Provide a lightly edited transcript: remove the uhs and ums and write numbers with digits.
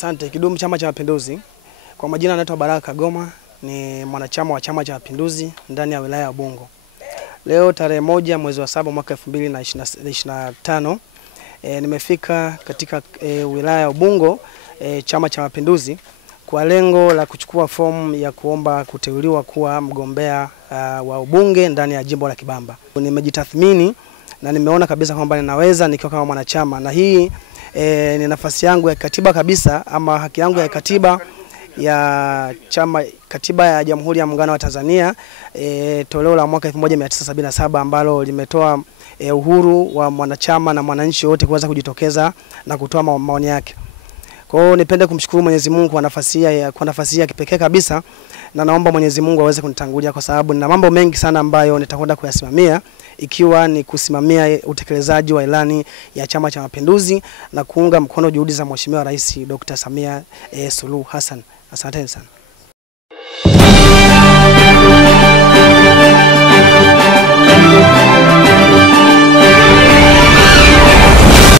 Asante. Kidumu Chama cha Mapinduzi. Kwa majina naitwa Baraka Goma, ni mwanachama wa Chama cha Mapinduzi ndani ya wilaya ya Ubungo. Leo tarehe 1 mwezi wa 7 mwaka 2025 nimefika katika wilaya ya Ubungo, Chama cha Mapinduzi, kwa lengo la kuchukua fomu ya kuomba kuteuliwa kuwa mgombea wa ubunge ndani ya jimbo la Kibamba. Nimejitathmini na nimeona kabisa kwamba ninaweza nikiwa kama mwanachama, na hii ni nafasi yangu ya katiba kabisa, ama haki yangu ya katiba ya chama, katiba ya Jamhuri ya Muungano wa Tanzania, toleo la mwaka 1977 ambalo limetoa uhuru wa mwanachama na mwananchi wote kuweza kujitokeza na kutoa maoni yake. Kwa hiyo nipende kumshukuru Mwenyezi Mungu kwa nafasi ya kipekee kabisa, na naomba Mwenyezi Mungu aweze kunitangulia kwa sababu nina mambo mengi sana ambayo nitakwenda kuyasimamia, ikiwa ni kusimamia utekelezaji wa ilani ya Chama cha Mapinduzi na kuunga mkono juhudi za Mheshimiwa Rais Dr. Samia Suluhu Hassan. Asante sana.